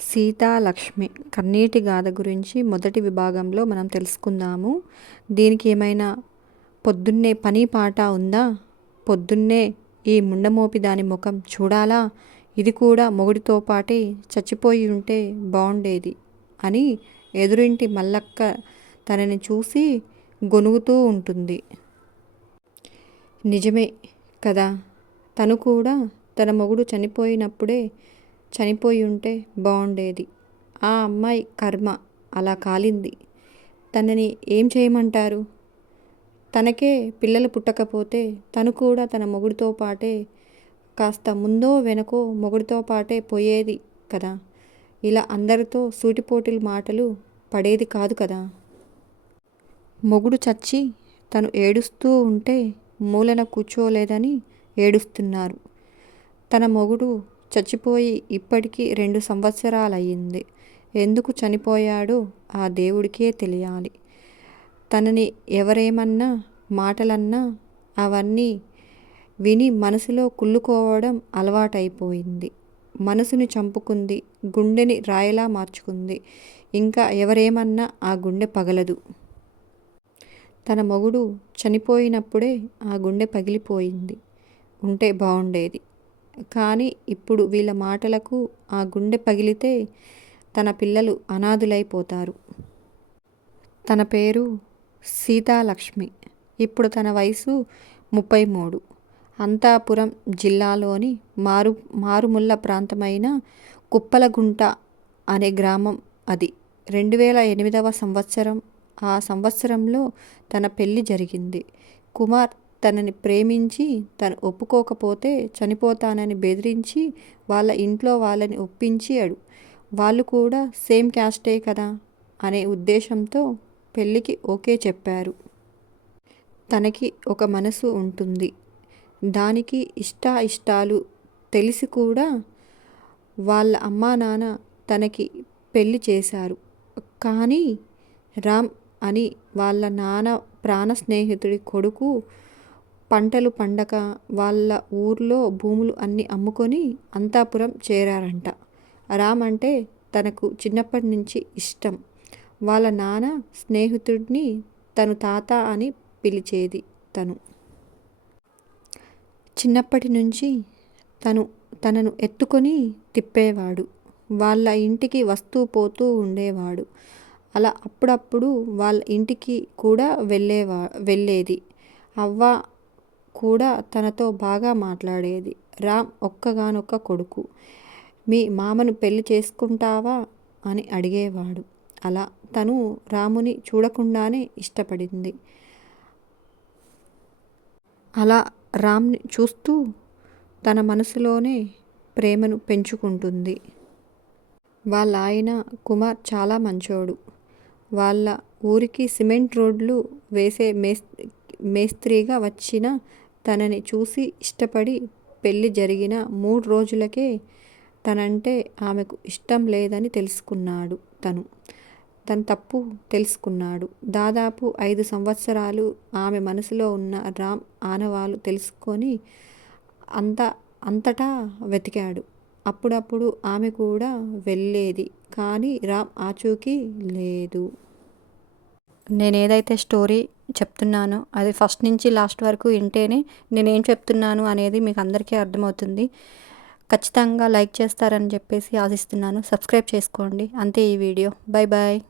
సీతా లక్ష్మి కన్నీటి గాథ గురించి మొదటి విభాగంలో మనం తెలుసుకుందాము. దీనికి ఏమైనా పొద్దున్నే పని పాట ఉందా? పొద్దున్నే ఈ ముండమోపి దాని ముఖం చూడాలా? ఇది కూడా మొగుడితో పాటే చచ్చిపోయి ఉంటే బాగుండేది అని ఎదురింటి మల్లక్క తనని చూసి గొనుగుతూ ఉంటుంది. నిజమే కదా, తను కూడా తన మొగుడు చనిపోయినప్పుడే చనిపోయి ఉంటే బాగుండేది. ఆ అమ్మాయి కర్మ అలా కాలింది. తనని ఏం చేయమంటారు? తనకే పిల్లలు పుట్టకపోతే తను కూడా తన మొగుడితో పాటే కాస్త ముందో వెనకో మొగుడితో పాటే పోయేది కదా. ఇలా అందరితో సూటిపోటిల మాటలు పడేది కాదు కదా. మొగుడు చచ్చి తను ఏడుస్తూ ఉంటే మూలన కూర్చోలేదని ఏడుస్తున్నారు. తన మొగుడు చచ్చిపోయి ఇప్పటికీ 2 సంవత్సరాలయ్యింది. ఎందుకు చనిపోయాడో ఆ దేవుడికే తెలియాలి. తనని ఎవరేమన్నా మాటలన్నా అవన్నీ విని మనసులో కుళ్ళుకోవడం అలవాటైపోయింది. మనసుని చంపుకుంది, గుండెని రాయిలా మార్చుకుంది. ఇంకా ఎవరేమన్నా ఆ గుండె పగలదు. తన మొగుడు చనిపోయినప్పుడే ఆ గుండె పగిలిపోయింది ఉంటే బాగుండేది. కానీ ఇప్పుడు వీళ్ళ మాటలకు ఆ గుండె పగిలితే తన పిల్లలు అనాథులైపోతారు. తన పేరు సీతాలక్ష్మి. ఇప్పుడు తన వయసు 33. అంతాపురం జిల్లాలోని మారుమూల ప్రాంతమైన కుప్పలగుంట అనే గ్రామం అది. 2008వ సంవత్సరం. ఆ సంవత్సరంలో తన పెళ్లి జరిగింది. కుమార్ తనని ప్రేమించి తను ఒప్పుకోకపోతే చనిపోతానని బెదిరించి వాళ్ళ ఇంట్లో వాళ్ళని ఒప్పించాడు. వాళ్ళు కూడా సేమ్ క్యాస్టే కదా అనే ఉద్దేశంతో పెళ్ళికి ఓకే చెప్పారు. తనకి ఒక మనసు ఉంటుంది. దానికి ఇష్టాలు తెలిసి కూడా వాళ్ళ అమ్మా నాన్న తనకి పెళ్లి చేశారు. కానీ రామ్ అని వాళ్ళ నాన్న ప్రాణ స్నేహితుడి కొడుకు పంటలు పండక వాళ్ళ ఊర్లో భూములు అన్నీ అమ్ముకొని అంతాపురం చేరారంట. రామ్ అంటే తనకు చిన్నప్పటి నుంచి ఇష్టం. వాళ్ళ నాన్న స్నేహితుడిని తను తాత అని పిలిచేది. తను చిన్నప్పటి నుంచి తనను ఎత్తుకొని తిప్పేవాడు. వాళ్ళ ఇంటికి వస్తూ పోతూ ఉండేవాడు. అలా అప్పుడప్పుడు వాళ్ళ ఇంటికి కూడా వెళ్ళేది. అవ్వ కూడా తనతో బాగా మాట్లాడేది. రామ్ ఒక్కగానొక్క కొడుకు. మీ మామను పెళ్లి చేసుకుంటావా అని అడిగేవాడు. అలా తను రాముని చూడకుండానే ఇష్టపడింది. అలా రామ్ని చూస్తూ తన మనసులోనే ప్రేమను పెంచుకుంటుంది. వాళ్ళ ఆయన కుమార్ చాలా మంచోడు. వాళ్ళ ఊరికి సిమెంట్ రోడ్లు వేసే మేస్త్రీగా వచ్చిన తనని చూసి ఇష్టపడి పెళ్లి జరిగిన 3 రోజులకే తనంటే ఆమెకు ఇష్టం లేదని తెలుసుకున్నాడు. తన తప్పు తెలుసుకున్నాడు. దాదాపు 5 సంవత్సరాలు ఆమె మనసులో ఉన్న రామ్ ఆనవాలు తెలుసుకొని అంతటా వెతికాడు. అప్పుడప్పుడు ఆమె కూడా వెళ్ళేది. కానీ రామ్ ఆచూకీ లేదు. నేనేదైతే స్టోరీ చెప్తున్నానో అది ఫస్ట్ నుంచి లాస్ట్ వరకు వింటేనే నేనేం చెప్తున్నాను అనేది మీకు అందరికీ అర్థమవుతుంది. ఖచ్చితంగా లైక్ చేస్తారని చెప్పేసి ఆశిస్తున్నాను. సబ్స్క్రైబ్ చేసుకోండి. అంతే ఈ వీడియో. Bye bye.